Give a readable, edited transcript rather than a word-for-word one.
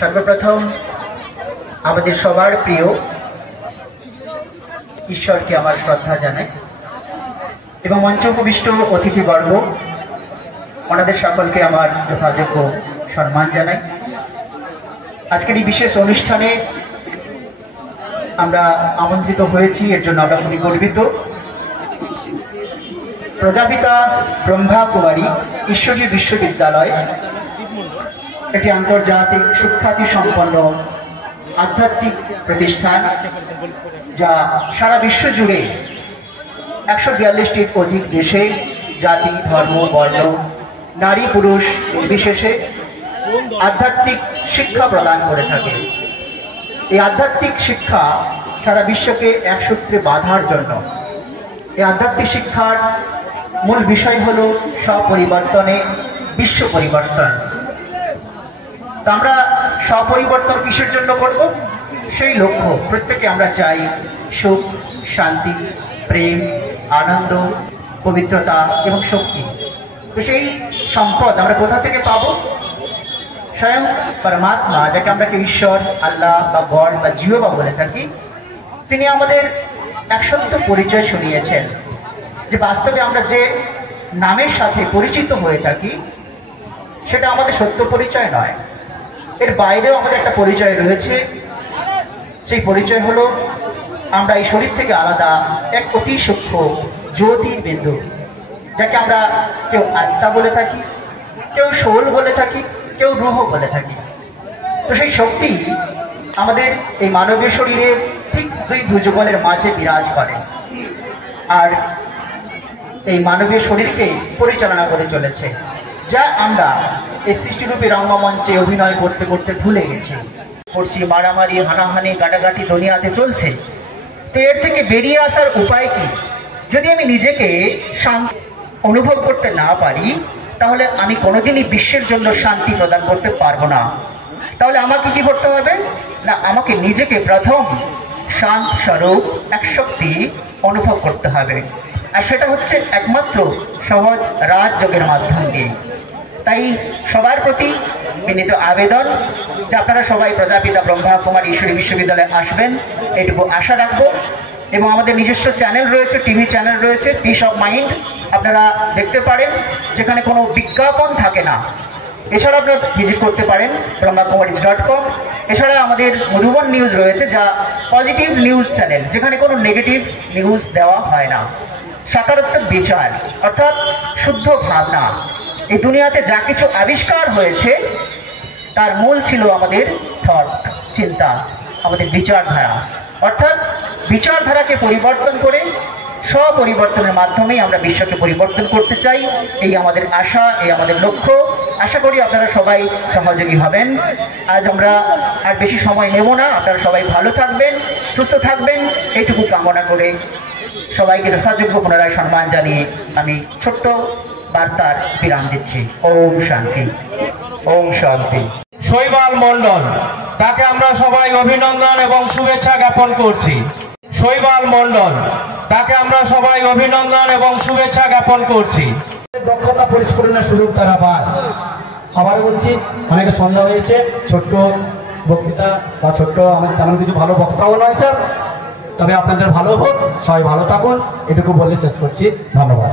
সর্বপ্রথম আমাদের সবার প্রিয় ঈশ্বরকে আমার শ্রদ্ধা জানাই এবং মঞ্চ উপবিষ্ট অতিথিবর্গ ওনাদের সকলকে আমার যথাযোগ্য সম্মান জানাই। আজকের এই বিশেষ অনুষ্ঠানে আমরা আমন্ত্রিত হয়েছি, এর জন্য আমরা খুবই গর্বিত। প্রজাপিতা ব্রহ্মা কুমারী ঈশ্বরী বিশ্ববিদ্যালয় একটি আন্তর্জাতিক সুখ্যাতি সম্পন্ন আধ্যাত্মিক প্রতিষ্ঠান, যা সারা বিশ্ব জুড়ে 142টির অধিক দেশে জাতি, ধর্ম, বর্ণ, নারী পুরুষ নির্বিশেষে আধ্যাত্মিক শিক্ষা প্রদান করে থাকে। এই আধ্যাত্মিক শিক্ষা সারা বিশ্বকে এক সূত্রে বাঁধার জন্য এই আধ্যাত্মিক শিক্ষার মূল বিষয় হল স্বপরিবর্তনে বিশ্ব পরিবর্তন। তা আমরা স্বপরিবর্তন কিসের জন্য করব? সেই লক্ষ্য প্রত্যেকে আমরা চাই সুখ, শান্তি, প্রেম, আনন্দ, পবিত্রতা এবং শক্তি। তো সেই সম্পদ আমরা কোথা থেকে পাব? স্বয়ং পরমাত্মা, যাকে আমরা ঈশ্বর, আল্লাহ বা গড বা জিহোবা বলে থাকি, তিনি আমাদের এক সত্য পরিচয় শুনিয়েছেন যে বাস্তবে আমরা যে নামের সাথে পরিচিত হয়ে থাকি সেটা আমাদের সত্য পরিচয় নয়, এর বাইরেও আমাদের একটা পরিচয় রয়েছে। সেই পরিচয় হলো আমরা এই শরীর থেকে আলাদা এক অতি সূক্ষ্ম জ্যোতির বিন্দু, যাকে আমরা কেউ আত্মা বলে থাকি, কেউ সোল বলে থাকি, কেউ রূহ বলে থাকি। তো সেই শক্তি আমাদের এই মানবীয় শরীরে ঠিক দুই ভুজবনের মাঝে বিরাজ করে আর এই মানবীয় শরীরকে পরিচালনা করে চলেছে, যা আমরা এই সৃষ্টিরূপী রঙ্গমঞ্চে অভিনয় করতে করতে ভুলে গেছি। পড়ছি মারামারি, হানাহানি, গাটাগাটি দুনিয়াতে চলছে। তো এর থেকে বেরিয়ে আসার উপায় কি? যদি আমি নিজেকে শান্তি অনুভব করতে না পারি, তাহলে আমি কোনোদিনই বিশ্বের জন্য শান্তি প্রদান করতে পারবো না। তাহলে আমাকে কি করতে হবে? না, আমাকে নিজেকে প্রথম শান্ত স্বরূপ এক শক্তি অনুভব করতে হবে, আর সেটা হচ্ছে একমাত্র সহজ রাজযোগের মাধ্যম দিয়ে। তাই সবার প্রতি বিনীত আবেদন যে আপনারা সবাই প্রজাপিতা ব্রহ্মা কুমারী ঈশ্বরী বিশ্ববিদ্যালয়ে আসবেন, এইটুকু আশা রাখবো। এবং আমাদের নিজস্ব চ্যানেল রয়েছে, টিভি চ্যানেল রয়েছে, পিস অফ মাইন্ড, আপনারা দেখতে পারেন, যেখানে কোনো বিজ্ঞাপন থাকে না। এছাড়া আপনারা ভিজিট করতে পারেন brahmakumaris.com। এছাড়া আমাদের মধুবন নিউজ রয়েছে, যা পজিটিভ নিউজ চ্যানেল, যেখানে কোনো নেগেটিভ নিউজ দেওয়া হয় না। সকারাত্মক বিচার অর্থাৎ শুদ্ধ ভাবনা। এই দুনিয়াতে যা কিছু আবিষ্কার হয়েছে তার মূল ছিল আমাদের থট, চিন্তা, আমাদের বিচারধারা। অর্থাৎ বিচারধারাকে পরিবর্তন করে স্বপরিবর্তনের মাধ্যমেই আমরা বিশ্বকে পরিবর্তন করতে চাই। এই আমাদের আশা, এই আমাদের লক্ষ্য। আশা করি আপনারা সবাই সহযোগী হবেন। আজ আমরা আর বেশি সময় নেব না, আপনারা সবাই ভালো থাকবেন, সুস্থ থাকবেন, এইটুকু কামনা করে সবাইকে যথাযোগ্য পুনরায় সম্মান জানিয়ে আমি ছোট্ট বার্তার বিরাম দিচ্ছি। ওম শান্তি, ওম শান্তি। শৈবাল মণ্ডল, তাকে আমরা সবাই অভিনন্দন এবং শুভেচ্ছা জ্ঞাপন করছি। শৈবাল মণ্ডল, তাকে আমরা সবাই অভিনন্দন এবং শুভেচ্ছা জ্ঞাপন করছি। দক্ষতা পরিস্ফুটনের সুযোগ তারা পায়। আবার বলছি, অনেকে সন্ধ্যা হয়েছে, ছোট্ট বক্তৃতা বা ছোট্ট আমার তেমন কিছু ভালো বক্তাও নয় স্যার, তবে আপনাদের ভালো হোক, সবাই ভালো থাকুন, এটুকু বলে শেষ করছি। ধন্যবাদ।